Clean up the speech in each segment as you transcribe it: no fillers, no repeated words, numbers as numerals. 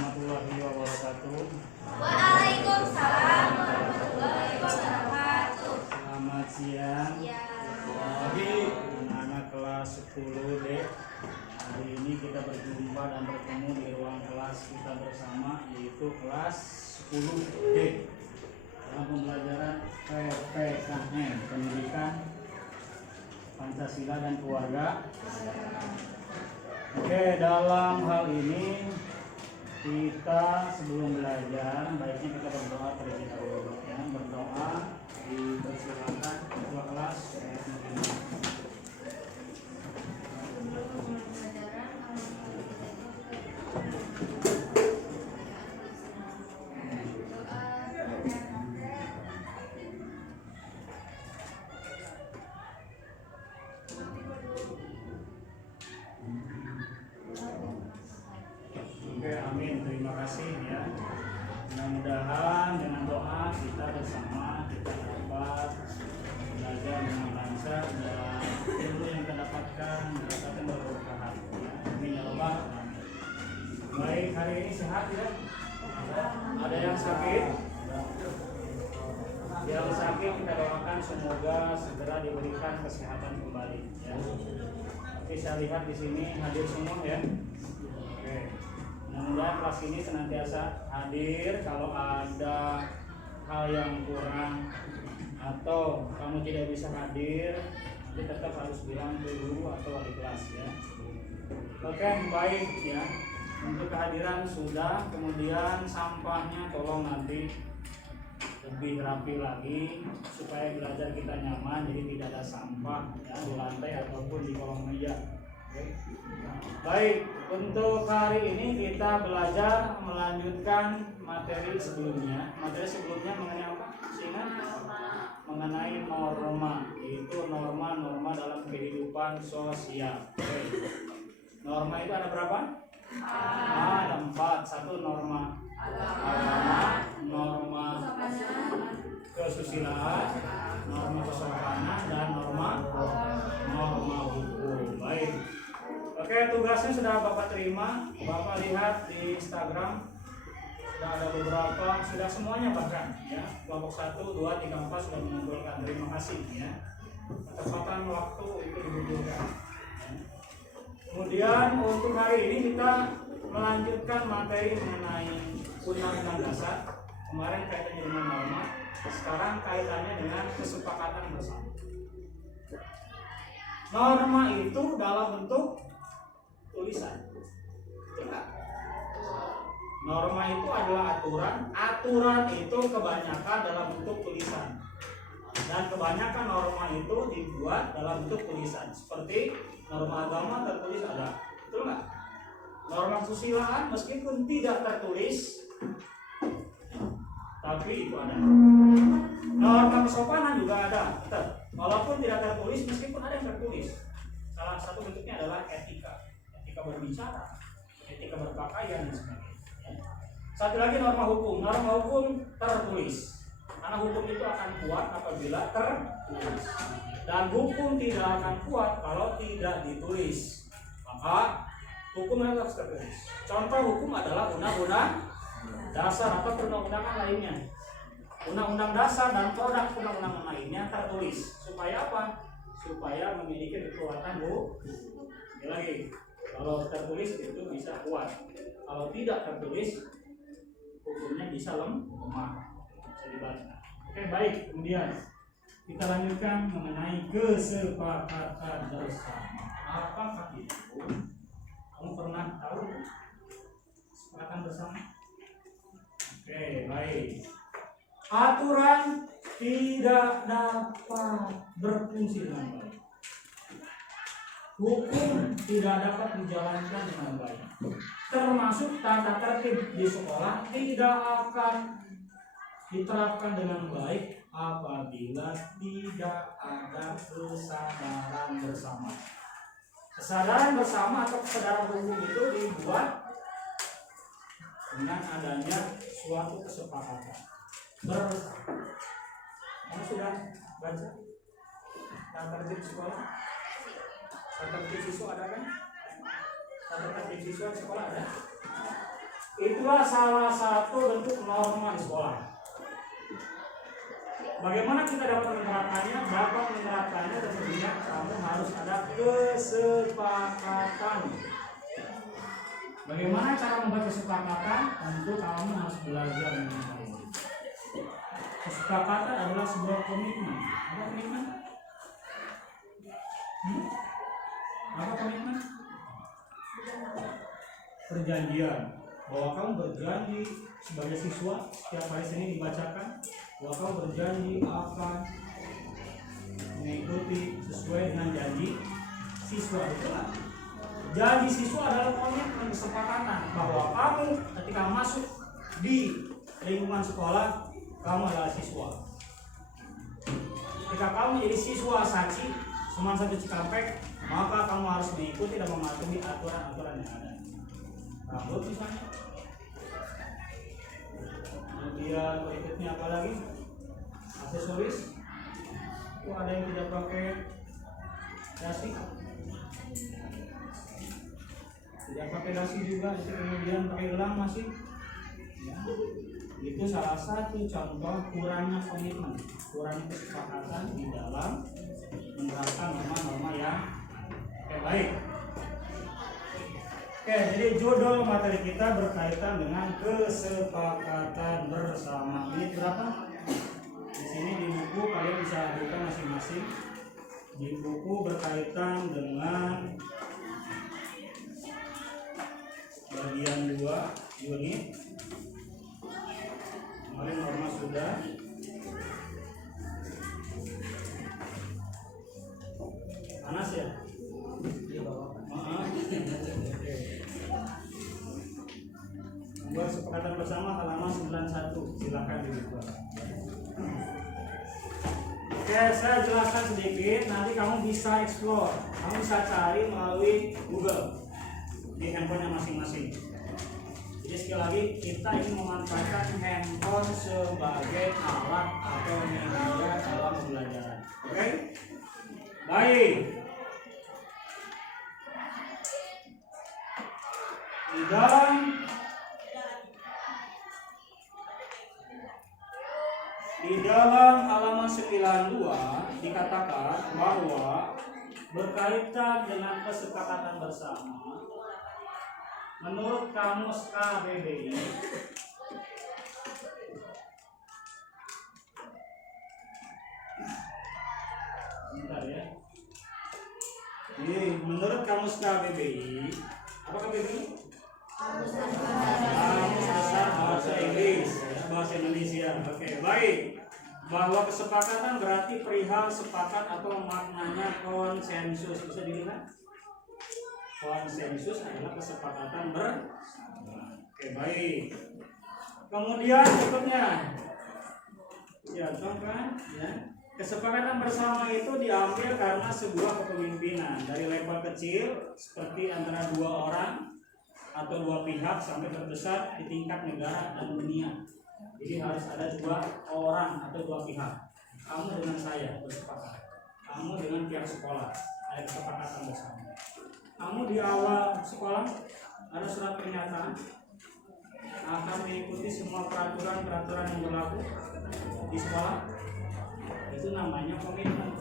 warahmatullahi wabarakatuh. Waalaikumsalam warahmatullahi wabarakatuh. Selamat siang. Jadi anak-anak kelas 10D. Hari ini kita berjumpa dan bertemu di ruang kelas kita bersama, yaitu kelas 10D dalam pembelajaran PPKN, Pendidikan Pancasila dan Keluarga. Oke, dalam hal ini kita sebelum belajar baiknya kita berdoa terlebih dahulu ya. Berdoa dipersilakan ketua kelas. Oke, amin. Terima kasih ya. Mudah-mudahan dengan doa kita bersama kita dapat belajar dengan lancar dan ilmu yang kita dapatkan mendapatkan berberkahan. Ya. Amin ya Allah. Baik, hari ini sehat ya? Ada yang sakit? Yang sakit kita doakan semoga segera diberikan kesehatan kembali. Ya. Oke, saya lihat di sini hadir semua ya. Oke. Mudah-mudahan kelas ini senantiasa hadir. Kalau ada hal yang kurang atau kamu tidak bisa hadir, nanti tetap harus bilang ke guru atau wali kelas ya. Oke, baik ya. Untuk kehadiran sudah, kemudian sampahnya tolong nanti lebih rapi lagi supaya belajar kita nyaman, jadi tidak ada sampah ya, di lantai ataupun di kolong meja. Baik, untuk hari ini kita belajar melanjutkan materi sebelumnya. Materi sebelumnya mengenai apa? Ingat? Mengenai norma, yaitu norma-norma dalam kehidupan sosial. Oke. Norma itu ada berapa? Ada 4. Satu norma agama, norma kesusilaan, norma kesopanan, dan norma hukum. Baik. Oke, tugasnya sudah Bapak terima. Bapak lihat di Instagram sudah ada beberapa, sudah semuanya bahkan ya. Kelompok 1, 2, 3, 4 sudah mengumpulkan. Terima kasih ya. Ketepatan waktu itu dibutuhkan. Kemudian untuk hari ini kita melanjutkan materi mengenai Undang-Undang Dasar. Kemarin kaitannya dengan norma, sekarang kaitannya dengan kesepakatan bersama. Norma itu dalam bentuk tulisan. Norma itu adalah aturan. Aturan itu kebanyakan dalam bentuk tulisan. Dan kebanyakan norma itu dibuat dalam bentuk tulisan. Seperti norma agama tertulis ada. Betul nggak? Norma kesusilaan meskipun tidak tertulis, tapi itu ada. Norma kesopanan juga ada. Betul. Walaupun tidak tertulis, meskipun ada yang tertulis. Salah satu bentuknya adalah etika. Etika berbicara, etika berpakaian dan sebagainya. Satu lagi norma hukum. Norma hukum tertulis. Karena hukum itu akan kuat apabila tertulis. Dan hukum tidak akan kuat kalau tidak ditulis. Maka hukum harus tertulis. Contoh hukum adalah undang-undang dasar atau perundang-undangan lainnya. Undang-undang dasar dan produk undang-undang lainnya tertulis. Supaya apa? Supaya memiliki kekuatan hukum. Lagi, kalau tertulis itu bisa kuat. Kalau tidak tertulis, hukumnya bisa lemah. Bisa dibaca. Oke, baik. Kemudian kita lanjutkan mengenai kesepakatan bersama. Apakah itu? Kamu pernah tahu kesepakatan bersama? Oke, baik. Aturan tidak dapat berfungsi dengan baik. Hukum tidak dapat dijalankan dengan baik. Termasuk tata tertib di sekolah tidak akan diterapkan dengan baik apabila tidak ada kesadaran bersama. Kesadaran bersama atau kesadaran hukum itu dibuat dengan adanya suatu kesepakatan bersama. Kamu sudah baca tata tertib sekolah? Tata tertib siswa ada kan? Tata tertib siswa sekolah ada? Itulah salah satu bentuk norma di sekolah. Bagaimana kita dapat menerapkannya? Dapat menerapkannya tentunya kamu harus ada kesepakatan. Bagaimana cara membuat kesepakatan? Tentu kamu harus belajar dengan baik. Kesepakatan adalah sebuah komitmen. Apa komitmen? Apa komitmen? Perjanjian. Bahwa kamu berjanji sebagai siswa setiap hari Senin dibacakan bahwa kamu berjanji akan mengikuti sesuai dengan janji siswa. Betul kan? Janji siswa adalah komitmen kesepakatan bahwa kamu ketika masuk di lingkungan sekolah kamu adalah siswa. Ketika kamu menjadi siswa Saci Seman 1 Cikampek, maka kamu harus mengikuti dan mematuhi aturan-aturan yang ada. Rambut misalnya. Kemudian berikutnya apa lagi? Aksesoris. Kok ada yang tidak pakai dasi? Tidak pakai dasi juga, itu kemudian pakai gelang masih. Ya. Itu salah satu contoh kurangnya komitmen, kurangnya kesepakatan di dalam menerapkan norma-norma yang baik. Oke, jadi judul materi kita berkaitan dengan kesepakatan bersama. Ini berapa? Di sini di buku kalian bisa buka masing-masing. Di buku berkaitan dengan bagian 2 unit. Kemarin norma sudah. Panas ya? Membuat kesepakatan bersama halaman 91. Silakan dibuka. Oke, saya jelaskan sedikit. Nanti kamu bisa explore. Kamu bisa cari melalui Google di handphonenya masing-masing. Jadi sekali lagi kita ingin memanfaatkan handphone sebagai alat atau media dalam pembelajaran. Oke? Baik. Di dalam halaman 92 dikatakan bahwa berkaitan dengan kesepakatan bersama menurut Kamus KBBI bentar ya. Jadi menurut Kamus KBBI apa KBBI? Kamus Besar Bahasa Inggris, Bahasa Indonesia. Oke, baik. Bahwa kesepakatan berarti perihal sepakat atau maknanya konsensus. Bisa dilihat? Konsensus adalah kesepakatan Oke, baik. Kemudian berikutnya, ya, kan? Ya. Kesepakatan bersama itu diambil karena sebuah kepemimpinan dari level kecil seperti antara 2 orang atau 2 pihak sampai terbesar di tingkat negara dan dunia. Jadi harus ada 2 orang atau 2 pihak. Kamu dengan saya bersepakat. Kamu dengan pihak sekolah ada kesepakatan bersama. Kamu di awal sekolah ada surat pernyataan akan mengikuti semua peraturan-peraturan yang berlaku di sekolah. Itu namanya komitmen.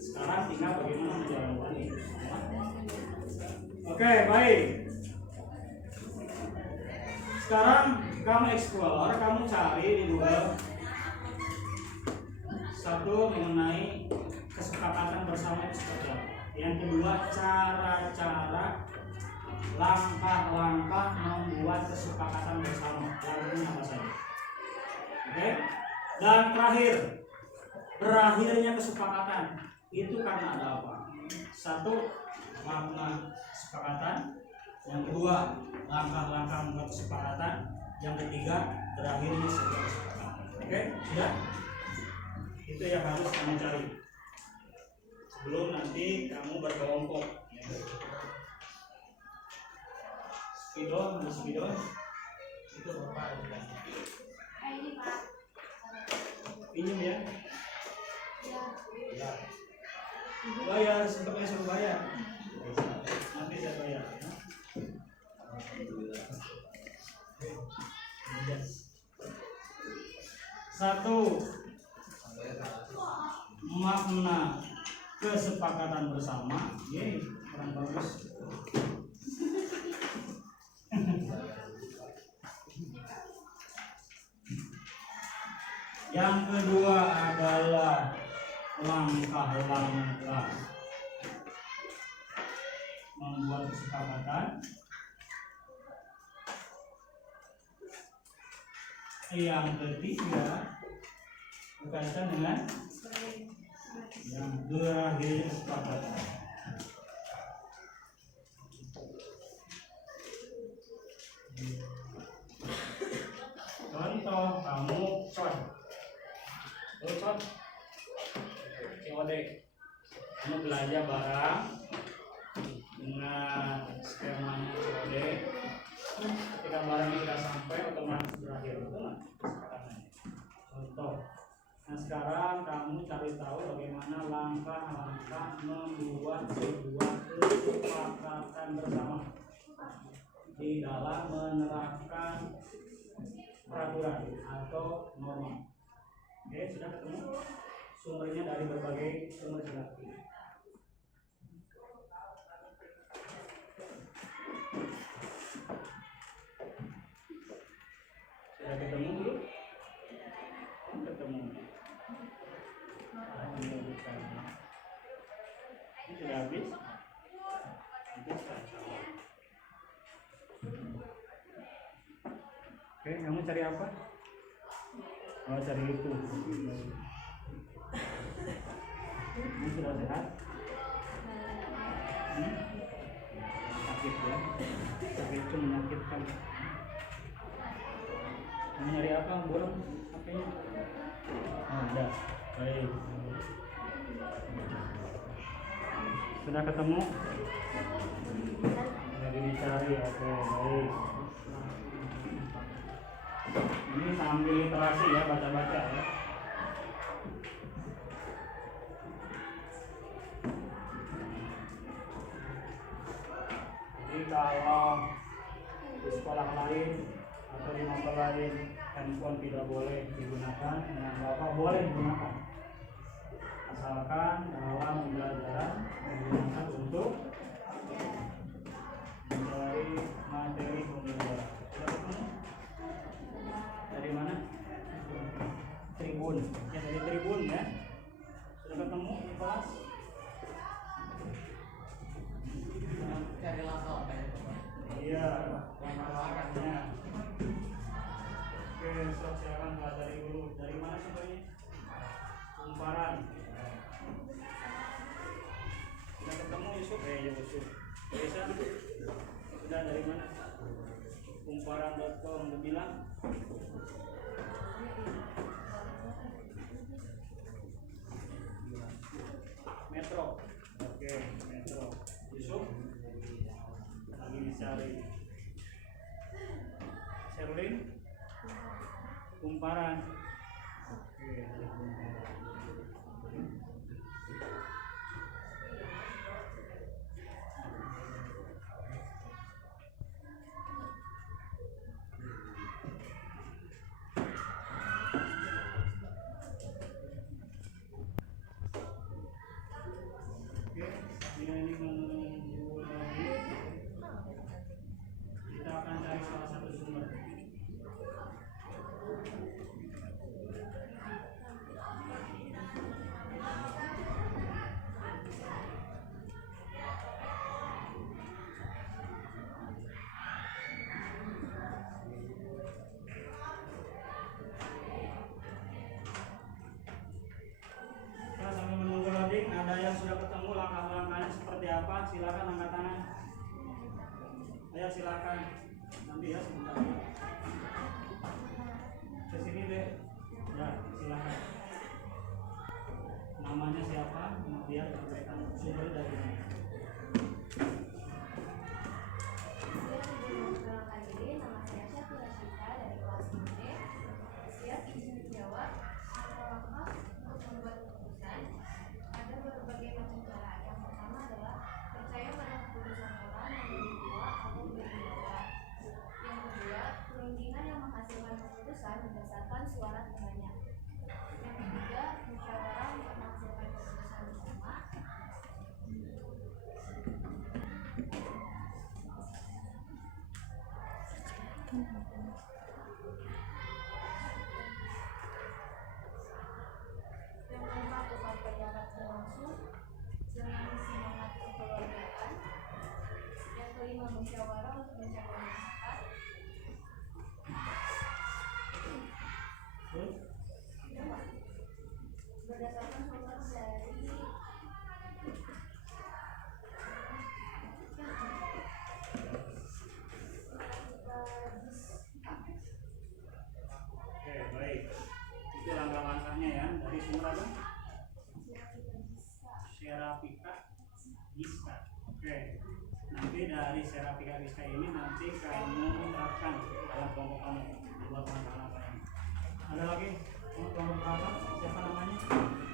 Sekarang tinggal bagaimana menjalankannya. Oke, baik. Sekarang kamu explore, kamu cari di Google. Satu, mengenai kesepakatan bersama itu seperti apa. Yang kedua, cara-cara langkah-langkah membuat kesepakatan bersama. Langkahnya apa saja? Oke. Dan terakhir, berakhirnya kesepakatan itu karena ada apa? Satu, makna kesepakatan. Yang kedua, langkah-langkah membuat kesepakatan. Yang ketiga, berakhirnya sebuah kesepakatan. Oke, sudah? Itu yang harus kamu cari sebelum nanti kamu berkelompok. Spidol itu berapa? Ini Pak. Pinjam ya? Ya. Bayar, sebabnya suruh bayar. Nanti saya bayar. Satu, makna kesepakatan bersama. Yeay, kurang bagus. Yang kedua adalah langkah-langkah membuat kesepakatan. Yang ketiga berkaitan dengan yang berakhir kesepakatan. Contoh kamu COD, kamu belanja barang dengan skemanya COD. Ketika barang sudah sampai otomatis berakhir, betul nggak? Kesepakatannya. Contoh. Nah sekarang kamu cari tahu bagaimana langkah-langkah membuat sebuah kesepakatan bersama di dalam menerapkan peraturan atau norma. Oke, sudah ketemu sumbernya dari berbagai sumber jelas. Sudah ketemu belum? Ketemu. Ini sudah habis. Oke, kamu cari apa? Oh, cari itu. Ini sudah sehat? Sakit ya? Sakit itu menyakitkan. Kamu nyari apa? Borong HP-nya? Oh, ada. Baik. Sudah ketemu? Lagi dicari. Oke, baik. Ini sambil literasi ya, baca-baca ya. Jadi kalau di sekolah lain atau di motor lain handphone tidak boleh digunakan, dengan bapak boleh digunakan asalkan dalam pembelajaran digunakan untuk mencari materi pembelajaran. Sudah ketemu? Dari mana? Tribun. Ya, dari Tribun ya. Sudah ketemu di kelas? Cari langkah Iya, langkah-langkahnya. Oke, silakan pelajari dulu. Dari mana sumbernya? Kumparan. Sudah ketemu Yusuf? Yusuf. Bisa? Sudah dari mana? Kumparan.com udah bilang? Metro. Oke, Metro. Yusuf lagi dicari. Sherlyn Kumparan. Oke, ada Kumparan. Ini menunggu lagi. Kita akan cari salah satu sumber. Kita sambil menunggu loading, ada yang sudah ketemu langkah-langkahnya seperti apa? Silakan angkat tangan. Ayo silakan. Nanti ya sebentar. Ke sini deh. Ya, silakan. Namanya siapa? Kemudian berikan sumber dari mana. Perkenalkan diri, nama saya Syafira Rashida dari kelas 5D. Siap izin menjawab. Langkah untuk membuat keputusan ada berbagai macam cara. Yang pertama adalah percaya pada keputusan orang yang lebih tua atau lebih muda. Yang kedua, perundingan yang menghasilkan keputusan berdasarkan suara terbanyak. Yang keempat, debat pendapat berlangsung dengan semangat kekeluargaan. Yang kelima, musyawarah untuk mencapai mufakat. Berdasarkan sumber dari Oke, baik. Itu langkah-langkahnya ya. Dari sumber apa? Serapika Giska. Oke. Nanti dari Serapika Giska ini nanti kamu terapkan dalam kelompok kamu. Dua langkah-langkahnya. Ada lagi? Kelompok berapa? Siapa namanya?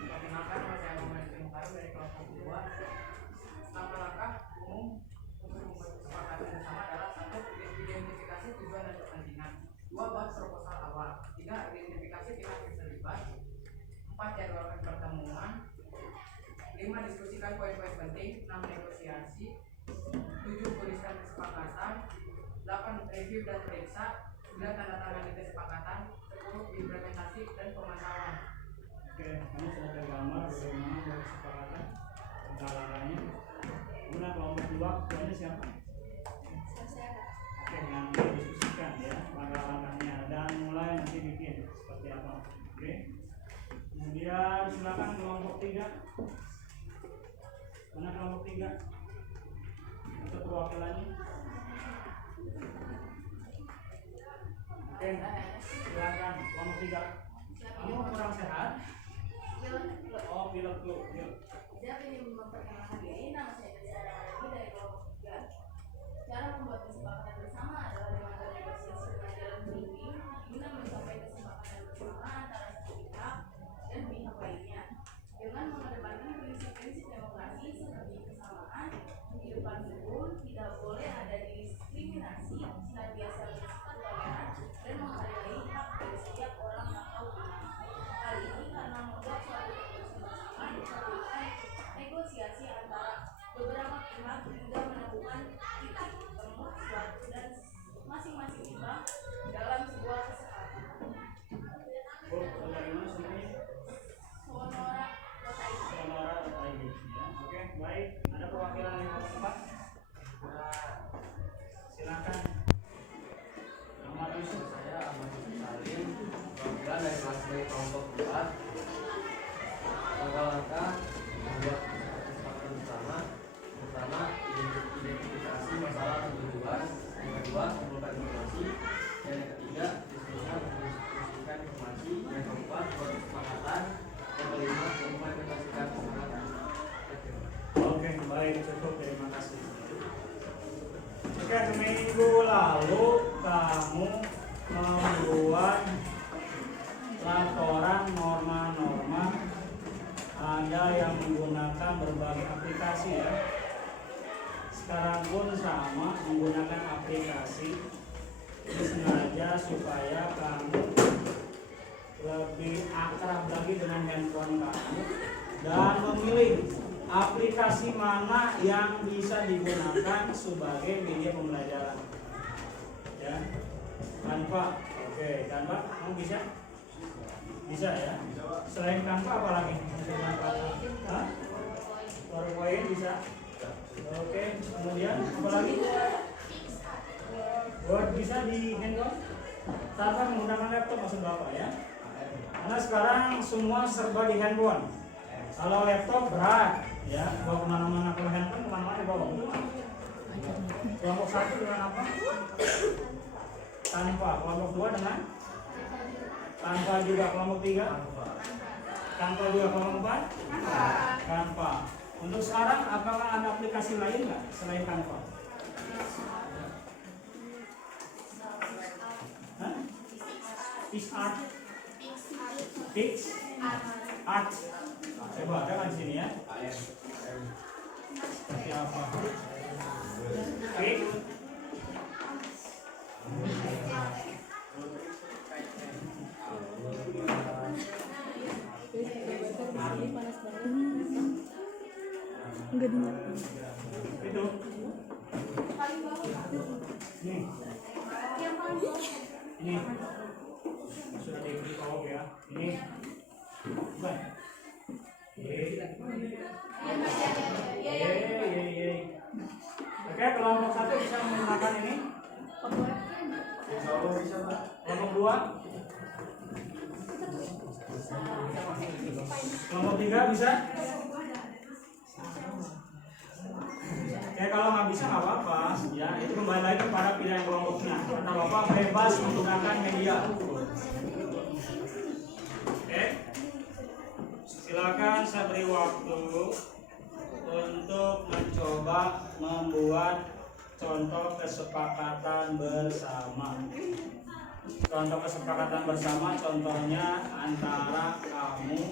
Perkenalkan, nama saya Muhammad Ibnu Karim dari kelompok 2. Langkah-langkah umum untuk membuat kesepakatan bersama adalah: 1. Identifikasi tujuan dan kepentingan. 2. Bahas proposal awal. 3. Identifikasi pihak yang terlibat. 4. Jadwalkan pertemuan. 5. Diskusikan poin-poin penting. 6. Negosiasi. 7. Tuliskan kesepakatan. 8. Review dan periksa. 9. Tanda tangan kesepakatan. 10. Implementasi dan pemantauan. Oke, kamu sudah tergambar bagaimana buat kesepakatan langkah-langkahnya. Kemudian kelompok 2, ketuanya siapa? Oke, nanti diskusikan ya langkah-langkahnya dan mulai nanti bikin seperti apa. Oke. Kemudian silakan kelompok 3. Mana kelompok 3? Untuk perwakilannya. Oke, silakan kelompok 3. Kamu kurang sehat? Oh, pilek tuh. Saya ingin memperkenalkan diri, nama saya Desara lagi dari kelompok 3. Cara membuat kesepakatan bersama adalah dengan bernegosiasi dengan jalan bimbing guna mencapai kesepakatan bersama antara satu pihak dan pihak lainnya dengan mengedepankan prinsip-prinsip demokrasi seperti kesamaan, kehidupan hukum, tidak boleh ada diskriminasi, senantiasa bersifat toleran dan menghargai hak dari setiap orang atau pihak. Hal ini karena membuat suatu keputusan bersama diperlukan negosiasi antara beberapa pihak hingga menemukan titik temu suatu dan masing-masing pihak dalam sebuah kesepakatan. Oh, dari mana semuanya? Sonora.id ya. Oke, baik. Ada perwakilan yang mau tempat? Silakan. Nama Yusuf. Saya Ahmad Yusuf Salim, perwakilan dari kelas B kelompok 4. Langkah-langkah membuat kesepakatan bersama. Pertama, identifikasi masalah dan tujuan. Yang kedua, kumpulkan informasi. Dan yang ketiga, diskusikan informasi. Yang keempat, buat kesepakatan. Yang kelima, implementasikan kesepakatan. Oke, baik, cukup, terima kasih. Oke, seminggu lalu kamu membuat laporan norma-norma, ada yang menggunakan berbagai aplikasi ya. Sekarang pun sama menggunakan aplikasi. Ini sengaja supaya kamu lebih akrab lagi dengan handphone kamu dan memilih aplikasi mana yang bisa digunakan sebagai media pembelajaran. Ya, Canva. Oke, Canva, kamu bisa? Bisa ya. Selain Canva apa lagi? Hah? PowerPoint bisa. Oke, kemudian apa lagi? Word bisa di handphone? Tanpa menggunakan laptop maksud Bapak ya. Karena sekarang semua serba di handphone. Kalau laptop berat, ya bawa kemana-mana. Kalau handphone kemana-mana bawa. Kelompok 1 dengan apa? Tanpa. Kelompok 2 dengan tanpa juga. Kelompok 3 tanpa juga. Kelompok 4 tanpa. Untuk sekarang apakah ada aplikasi lain nggak selain Canva? Hah? PixArt. PixArt. Coba ada kan di sini ya? Seperti apa? Pix. Enggak dinyalain. Itu. Paling bawah. Nih. Yang paling Ini sudah diberitahu ya. Ini bukan. Oke, kelompok 1 bisa menggunakan ini. Kelompok 2. Kelompok 3 bisa. Ya kalau nggak bisa nggak apa-apa, ya itu kembali lagi kepada pilihan kelompoknya. Kata Bapak bebas menggunakan media. Oke, silakan saya beri waktu untuk mencoba membuat contoh kesepakatan bersama. Contoh kesepakatan bersama contohnya antara kamu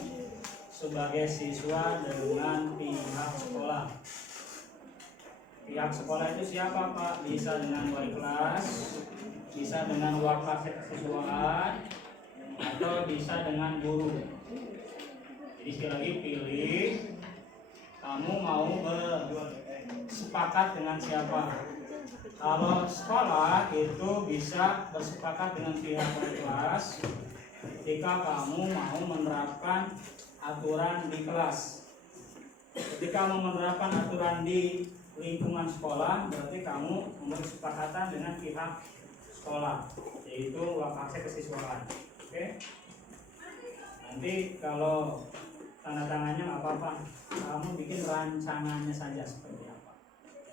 sebagai siswa dengan pihak sekolah. Pihak sekolah itu siapa Pak? Bisa dengan wali kelas, bisa dengan wakil kesiswaan, atau bisa dengan guru. Jadi sekali lagi pilih, kamu mau bersepakat dengan siapa? Kalau sekolah itu bisa bersepakat dengan pihak wali kelas ketika kamu mau menerapkan aturan di kelas. Ketika mau menerapkan aturan di lingkungan sekolah, berarti kamu membuat kesepakatan dengan pihak sekolah, yaitu wakil kesiswaan. Oke? Nanti kalau tanda tangannya nggak apa-apa, kamu bikin rancangannya saja seperti apa.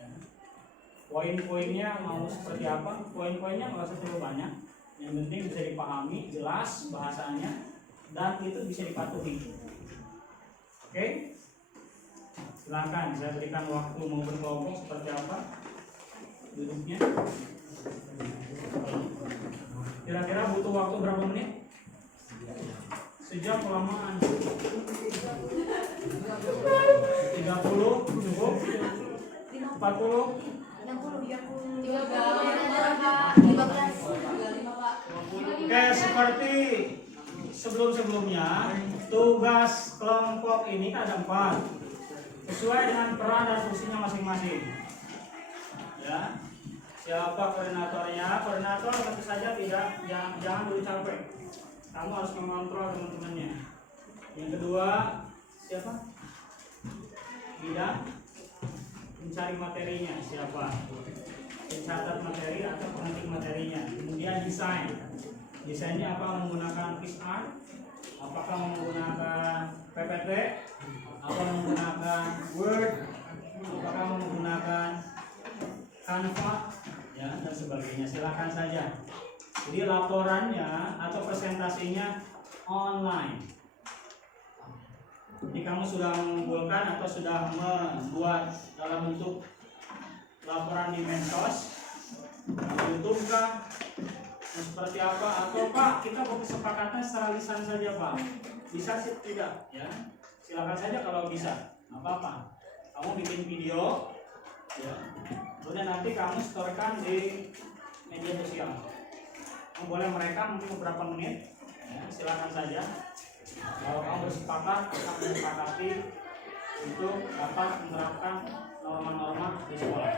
Ya. Poin-poinnya mau seperti apa? Poin-poinnya nggak usah terlalu banyak. Yang penting bisa dipahami, jelas bahasanya, dan itu bisa dipatuhi. Oke? Silakan, saya berikan waktu mau berkelompok seperti apa duduknya. Kira-kira butuh waktu berapa menit? Sejam kelamaan. 30 cukup? 40? 15. Oke, seperti sebelum-sebelumnya, tugas kelompok ini ada 4 sesuai dengan peran dan fungsinya masing-masing. Ya, siapa koordinatornya? Koordinator tentu saja jangan dulu capek. Kamu harus mengontrol teman-temannya. Yang kedua, siapa? Bidang mencari materinya, siapa? Pencatat materi atau pengetik materinya. Kemudian desain. Desainnya apa? Menggunakan PixArt? Apakah menggunakan PPT? Apa menggunakan Word? Apakah menggunakan Canva? Ya, dan sebagainya. Silakan saja. Jadi laporannya atau presentasinya online. Jadi kamu sudah mengumpulkan atau sudah membuat dalam bentuk laporan di Mensos, YouTube kah? Seperti apa? Atau Pak, kita mau kesepakatan secara lisan saja Pak? Bisa sih tidak? Ya, silakan saja kalau bisa. Nggak apa-apa. Kamu bikin video, ya. Kemudian nanti kamu storekan di media sosial. Kamu boleh merekam mungkin beberapa menit. Ya, silakan saja. Kalau kamu bersepakat, akan menyepakati untuk dapat menerapkan norma-norma di sekolah.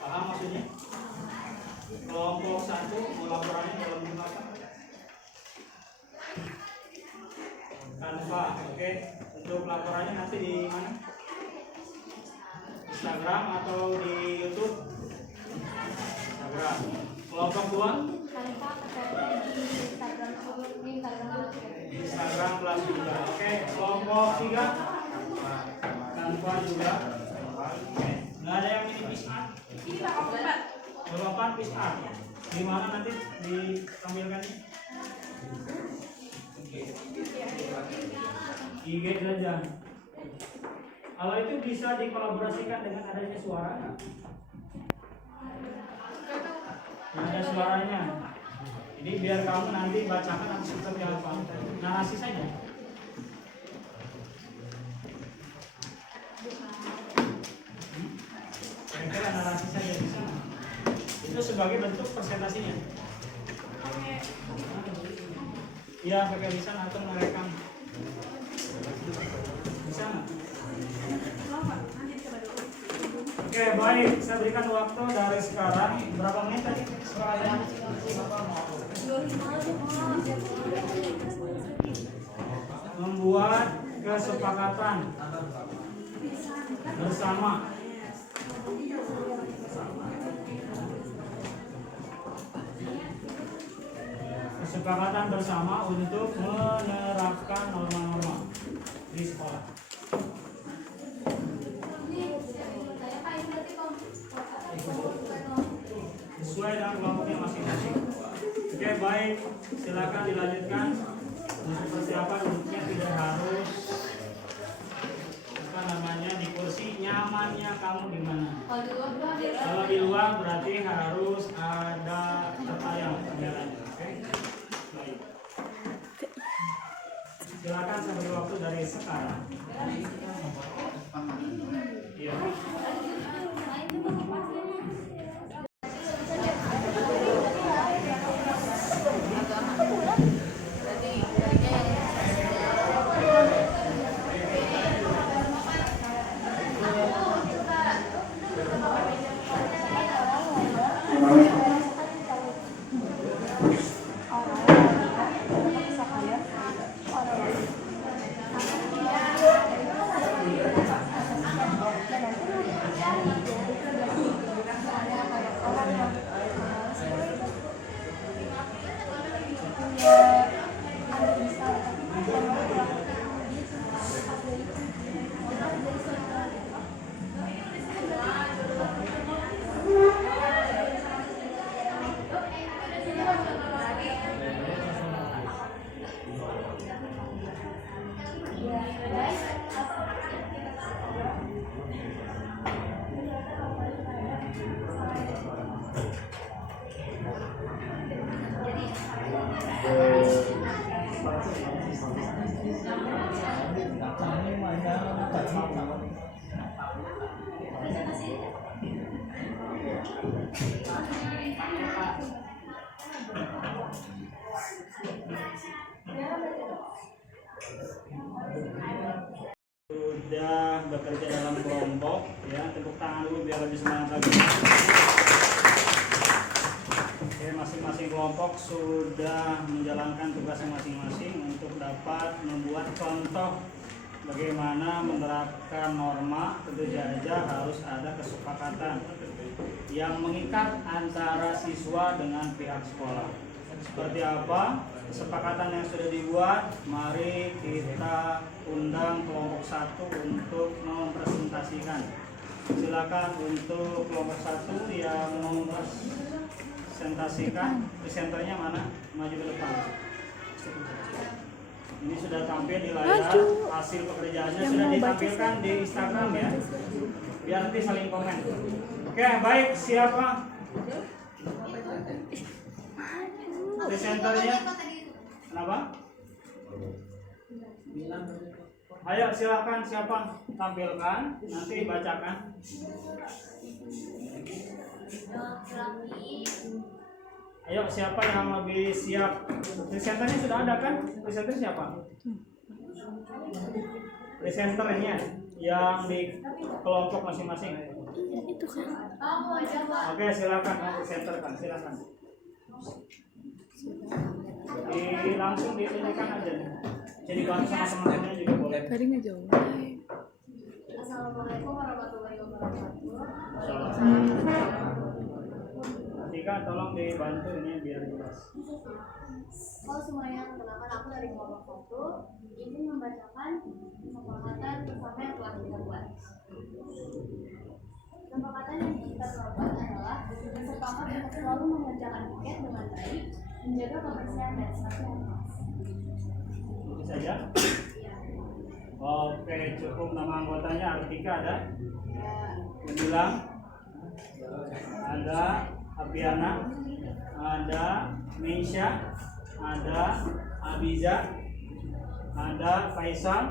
Paham maksudnya? Kelompok 1 mau laporannya dalam bentuk apa? Canva, oke. Untuk laporannya nanti di mana? Instagram atau di YouTube? Instagram. Kelompok 2? Instagram kelas juga. Oke. Kelompok 3? Canva juga. Oke. Nggak ada yang ini PixArt? Kelompok PixArt. Di mana nanti ditampilkannya? IG saja. Kalau itu bisa dikolaborasikan dengan adanya suara. Ada suaranya. Jadi biar kamu nanti bacakan nanti seperti apa. Narasi saja. Kira-kira narasi saja bisa. Itu sebagai bentuk presentasinya. Iya, pakai lisan atau merekam. Bisa nggak? Oke, baik. Saya berikan waktu dari sekarang. Berapa menit tadi? Sekarang kesepakatan bersama. Kesepakatan bersama untuk menerapkan norma-norma di sekolah. Sesuai dengan kelompoknya masing-masing. Oke, baik, silakan dilanjutkan. Untuk persiapan duduknya tidak harus di kursi, nyamannya kamu di mana? Kalau di luar berarti harus ada tertayang kameranya. Oke, baik. Silakan sambil waktu dari sekarang. Iya. Sudah bekerja dalam kelompok, ya, tepuk tangan dulu biar lebih semangat lagi. Oke, masing-masing kelompok sudah menjalankan tugasnya masing-masing untuk dapat membuat contoh bagaimana menerapkan norma. Tentu saja harus ada kesepakatan yang mengikat antara siswa dengan pihak sekolah. Seperti apa kesepakatan yang sudah dibuat? Mari kita undang kelompok 1 untuk mempresentasikan. Silakan untuk kelompok 1 yang mempresentasikan. Presenternya mana? Maju ke depan. Ini sudah tampil di layar. Hasil pekerjaannya sudah ditampilkan di Instagram, ya. Biar nanti saling komen. Oke, baik. Siapa? Presenternya. Kenapa? Ayo silakan, siapa? Tampilkan, nanti bacakan. Ayo, siapa yang lebih siap? Presenternya sudah ada kan? Presenter siapa? Presenternya yang di kelompok masing-masing. Itu kan. Oke, silakan presenterkan, silakan. Langsung ditunjukkan aja. Jadi bantu sama teman-temannya juga boleh. Tadi nggak jauh. Assalamualaikum warahmatullahi wabarakatuh. Tika, tolong dibantu ini biar jelas. Halo semuanya, perkenalkan aku dari kelompok 1. Izin membacakan kesepakatan bersama yang telah kita buat. Kesepakatan yang kita buat adalah bersepakat untuk selalu mengerjakan piket dengan baik, menjaga kebersihan dan kesehatan. Itu saja. Oke, cukup. Nama anggotanya Artika ada? Bilang ada Apiana, ada Meisha, ada Abiza, ada Faisal,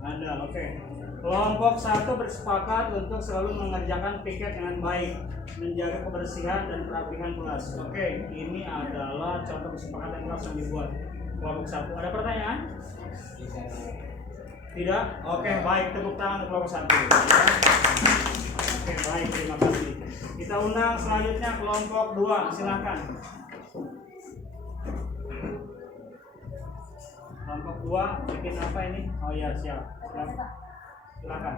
ada. Oke. Kelompok 1 bersepakat untuk selalu mengerjakan piket dengan baik, menjaga kebersihan dan kerapihan kelas. Oke, ini adalah contoh kesepakatan kelas yang dibuat kelompok 1. Ada pertanyaan? Tidak? Oke, baik. Tepuk tangan untuk kelompok 1. Oke, baik. Terima kasih. Kita undang selanjutnya kelompok 2. Silakan. Kelompok 2 bikin apa ini? Oh iya, siap. Silakan.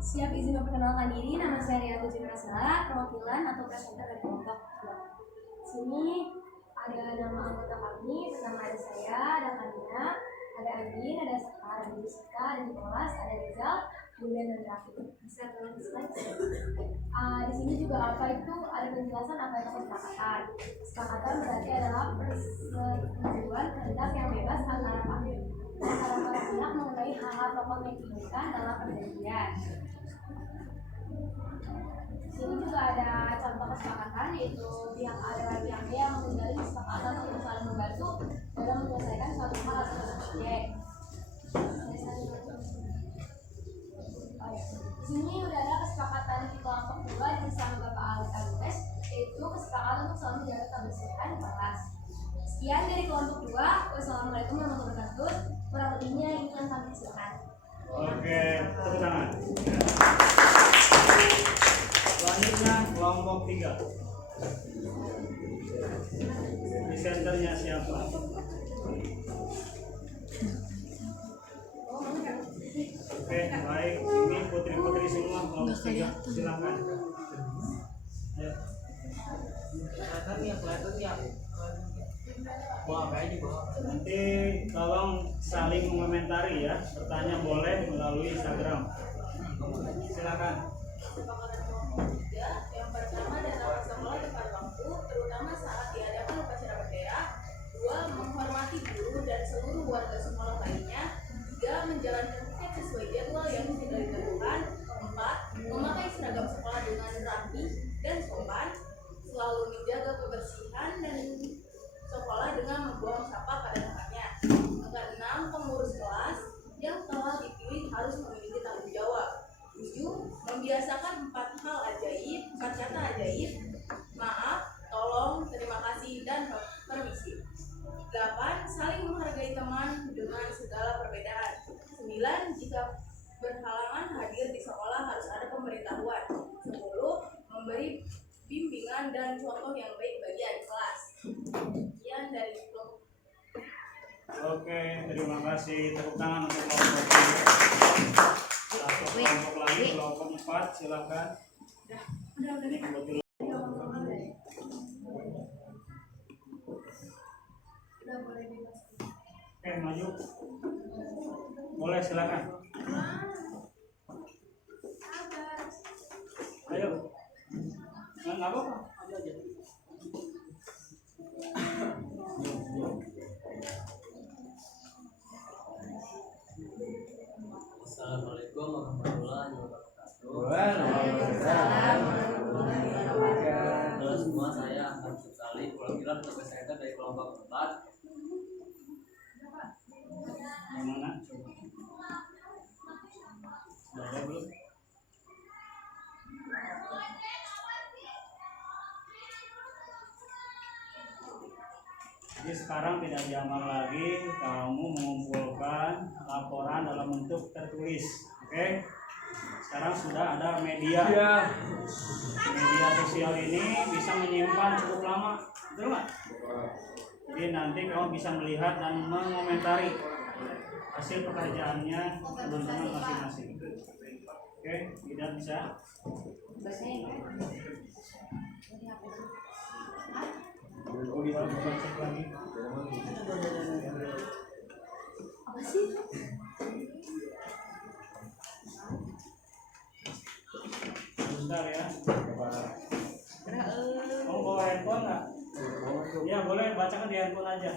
Siap, izin memperkenalkan diri. Nama saya Ria Tujuh Prasela, perwakilan atau presenter dari kelompok 2. Sini ada nama anggota kami, pertama ada saya, ada Kania, ada Andin, ada Sekar, ada Jessica, ada Nicholas, ada Rizal, Bunda dan Raffi. Bisa tolong slide. Di sini juga apa itu ada penjelasan apa itu kesepakatan. Kesepakatan berarti adalah persetujuan kehendak yang bebas antara para pihak mengenai hal-hal pokok yang diinginkan dalam perjanjian. Di sini juga ada contoh kesepakatan, yaitu pihak A dan pihak B yang menjalin kesepakatan untuk saling membantu dalam menyelesaikan suatu hal atau proyek. Di sini udah ada kesepakatan di kelompok 2 bersama Bapak Alex Agues, yaitu kesepakatan untuk selalu menjaga kebersihan kelas. Sekian dari kelompok 2. Wassalamualaikum warahmatullahi wabarakatuh. Kurang lebihnya ini yang kami silakan. Oke, tepuk tangan. Selanjutnya kelompok 3. Presenternya siapa? Oke, baik. Ini putri-putri semua kelompok 3. Silakan. Ya. Kelihatan ya. Wah, kayak di bawah. Nanti tolong saling mengomentari ya. Bertanya boleh melalui Instagram. Silakan. Yang pertama, datang ke sekolah tepat waktu, terutama saat diadakan upacara bendera. 2. Menghormati guru dan seluruh warga sekolah lainnya. 3. Menjalankan tugas sesuai jadwal yang sudah ditentukan. 4. Memakai seragam sekolah dengan rapi dan sopan. Selalu menjaga kebersihan dan sekolah dengan membuang sampah pada tempatnya. Angka 6. Pengurus kelas yang telah dipilih harus memiliki tanggung jawab. 7. Membiasakan 4 kata ajaib, maaf, tolong, terima kasih, dan permisi. 8. Saling menghargai teman dengan segala perbedaan. 9. Jika berhalangan hadir di sekolah harus ada pemberitahuan. 10. Memberi bimbingan dan contoh yang baik bagi adik kelas. Sekian dari kelompok. Oke, terima kasih. Tepuk tangan untuk kelompok 3. Satu kelompok lagi, kelompok 4. Silakan. Ini kebetulan. Oke, maju. Boleh, silakan. Ayo. Nggak apa-apa. Aja aja. Assalamualaikum warahmatullahi wabarakatuh. Waalaikumsalam. Halo semua, saya Ahmad Susali, perwakilan untuk presenter dari kelompok 4. Yang mana? Sudah ada belum? Jadi sekarang tidak diamal lagi kamu mengumpulkan laporan dalam bentuk tertulis, oke? Sekarang sudah ada media. Media sosial ini bisa menyimpan cukup lama, betul nggak? Jadi nanti kamu bisa melihat dan mengomentari hasil pekerjaannya teman-teman masing-masing. Oke, tidak bisa. Oh, di dalam cek lagi. Apa sih? Bentar ya. Mau bawa handphone nggak? Ya boleh, bacakan di handphone aja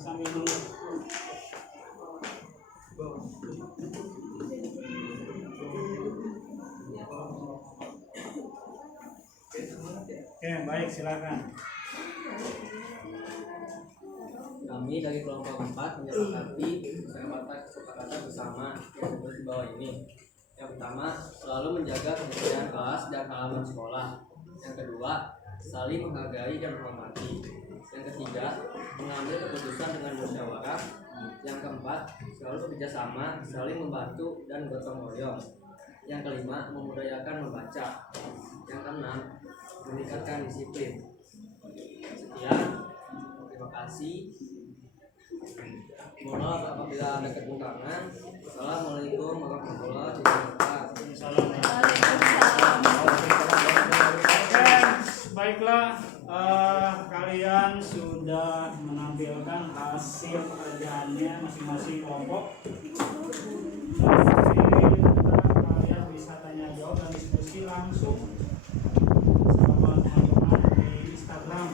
sambil dulu. Oke, baik, silakan. Kami dari kelompok 4 menyepakati kesepakatan bersama yang seperti di bawah ini. Yang pertama, selalu menjaga kebersihan kelas dan halaman sekolah. Yang kedua, saling menghargai dan menghormati. Yang ketiga, mengambil keputusan dengan musyawarah. Yang keempat, selalu bekerja sama, saling membantu dan gotong royong. Yang kelima, memudayakan membaca. Yang keenam, meningkatkan disiplin. Sekian, terima kasih. Mohon maaf apabila ada kekurangan. Assalamualaikum warahmatullahi wabarakatuh. Oke, baiklah, kalian sudah menampilkan hasil pekerjaannya masing-masing kelompok. Jadi, kalian bisa tanya jawab dan diskusi langsung sama teman-teman di Instagram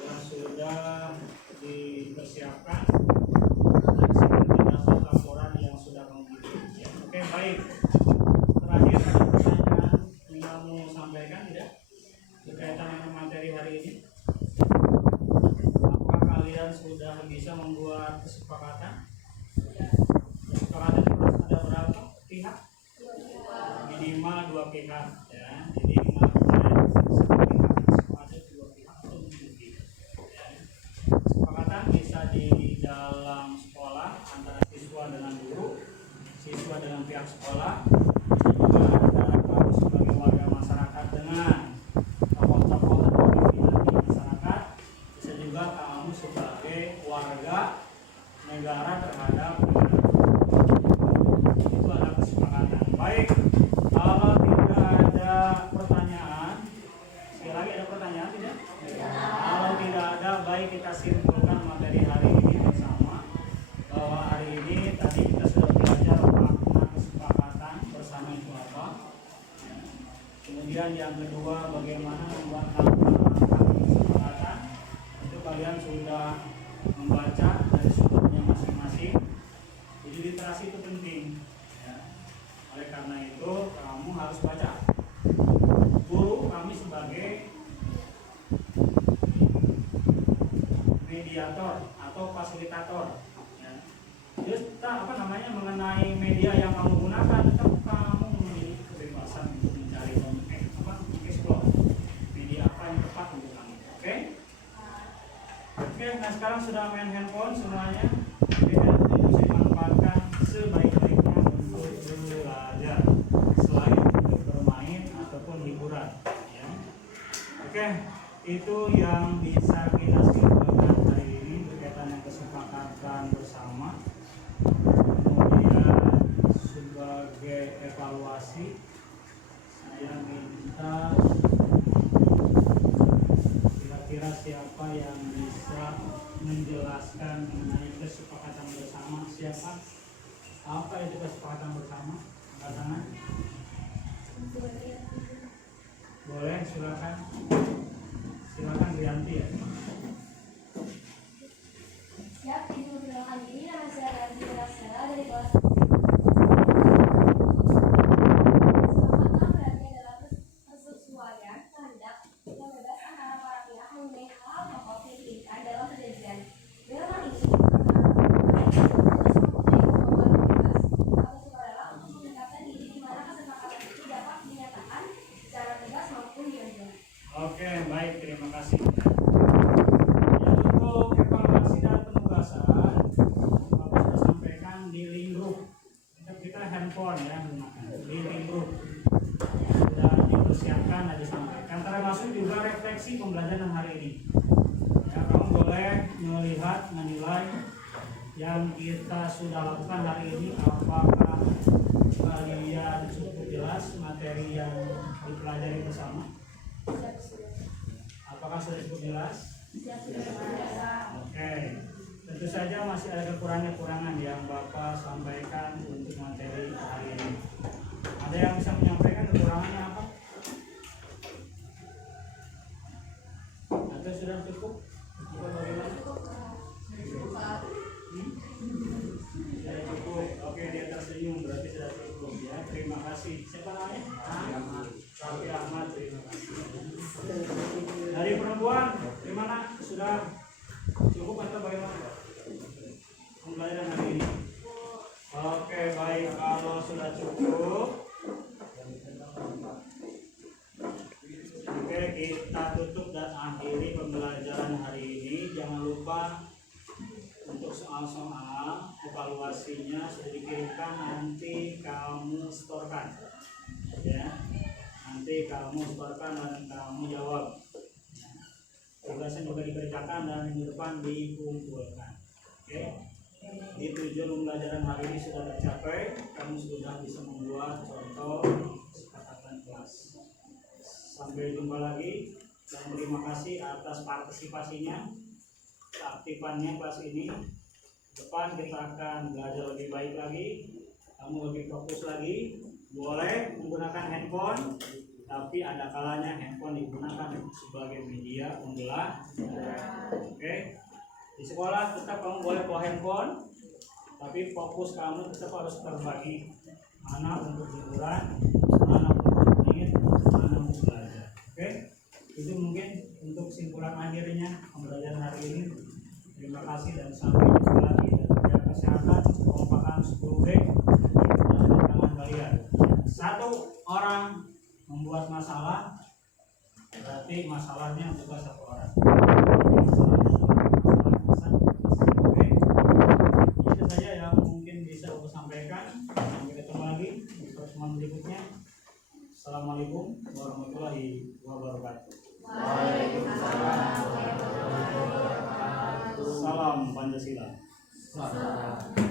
yang sudah dipersiapkan dan seperti dapat laporan yang sudah kamu bikin. Ya, oke, baik. Terakhir ada pertanyaan yang kamu sampaikan tidak berkaitan dengan materi hari ini? Apakah kalian sudah bisa membuat kesepakatan? Kesepakatan itu ada berapa pihak? Minimal 2 pihak ya. Jadi melakukan satu pihak kesepakatan 2 pihak atau lebih. Ya. Kesepakatan bisa di dalam sekolah antara siswa dengan guru, siswa dengan pihak sekolah, juga antara kamu sebagai warga masyarakat dengan tokoh-tokoh atau pimpinan di masyarakat, bisa juga kamu sebagai warga negara terhadap negara. Itu adalah kesepakatan. Baik, kalau tidak ada pertanyaan, sekali lagi ada pertanyaan tidak? Kalau tidak ada, baik kita simpulkan materi hari ini bersama bahwa hari ini tadi kita sudah belajar makna kesepakatan bersama itu apa. Kemudian yang kedua bagaimana membuat langkah kesepakatan. Itu kalian sudah membaca dari sumbernya masing-masing. Jadi literasi itu penting. Ya. Oleh karena itu kamu harus baca. Guru kami sebagai mediator atau fasilitator. Ya. Terus mengenai media yang kamu gunakan, tetap kamu memiliki kebebasan untuk mencari explore media apa yang tepat untuk kamu. Oke? Oke, nah sekarang sudah main handphone semuanya. Jadi handphone itu saya manfaatkan sebaik-baiknya untuk belajar selain untuk bermain ataupun hiburan. Ya. Oke, itu yang bisa kita simpulkan hari ini berkaitan dengan kesepakatan bersama. Kemudian sebagai evaluasi saya minta kira-kira siapa yang bisa menjelaskan mengenai kesepakatan bersama. Siapa? Apa itu kesepakatan bersama? Angkat tangan. Boleh, silakan. Silakan Rianti ya. Siap, izin memperkenalkan diri, nama saya Rianti Rasela dari kelas. Kesepakatan berarti adalah persesuaian kehendak yang bebas antara para pihak mengenai hal pokok yang diinginkan dalam perjanjian. Dalam hal ini, tugas mempunyai kemampuan bebas atau sukarela untuk meningkatkan diri di mana kesepakatan itu dapat dinyatakan secara tegas maupun diam-diam. Oke, baik, terima kasih. Ya, untuk evaluasi dan penugasan, Bapak sudah sampaikan di link group. Kita handphone ya, gunakan di link group. Sudah dipersiapkan dan disampaikan. Termasuk juga refleksi pembelajaran hari ini. Ya, kamu boleh melihat, menilai yang kita sudah lakukan hari ini. Apakah kalian cukup jelas materi yang dipelajari bersama? Apakah sudah cukup jelas? Oke, tentu saja masih ada kekurangan yang Bapak sampaikan untuk materi hari ini. Ada yang bisa menyampaikan kekurangannya apa? Atau sudah cukup? Atau bagaimana? Sudah cukup. Oke, dia tersenyum berarti sudah cukup ya. Terima kasih. Siapa namanya? Raffi Ahmad. Terima kasih. Dari perempuan, gimana? Sudah cukup atau bagaimana? Pembelajaran hari ini. Oke, baik. Kalau sudah cukup, oke, kita tutup dan akhiri pembelajaran hari ini. Jangan lupa untuk soal-soal evaluasinya sudah dikirimkan, nanti kamu storkan ya, nanti kamu storkan dan kamu jawab. Tugasnya juga dikerjakan dan minggu depan dikumpulkan. Oke, Di tujuan pembelajaran hari ini sudah tercapai. Kamu sudah bisa membuat contoh kesepakatan kelas. Sampai jumpa lagi dan terima kasih atas partisipasinya, keaktifannya kelas ini. Depan kita akan belajar lebih baik lagi, kamu lebih fokus lagi. Boleh menggunakan handphone, tapi ada kalanya handphone digunakan sebagai media pembelajaran. Oke, di sekolah tetap kamu boleh bawa handphone, tapi fokus kamu tetap harus terbagi, mana untuk hiburan, mana untuk main, mana untuk belajar. Oke, itu mungkin untuk kesimpulan akhirnya pembelajaran hari ini. Terima kasih dan sampai jumpa lagi, dan jaga kesehatan, kekompakan 10D dalam tangan kalian. Satu orang membuat masalah, berarti masalahnya bukan satu orang. Oke, itu saja yang mungkin bisa aku sampaikan. Sampai ketemu lagi di pertemuan berikutnya. Assalamualaikum warahmatullahi wabarakatuh. Waalaikumsalam warahmatullahi wabarakatuh. Salam Pancasila. Selamat.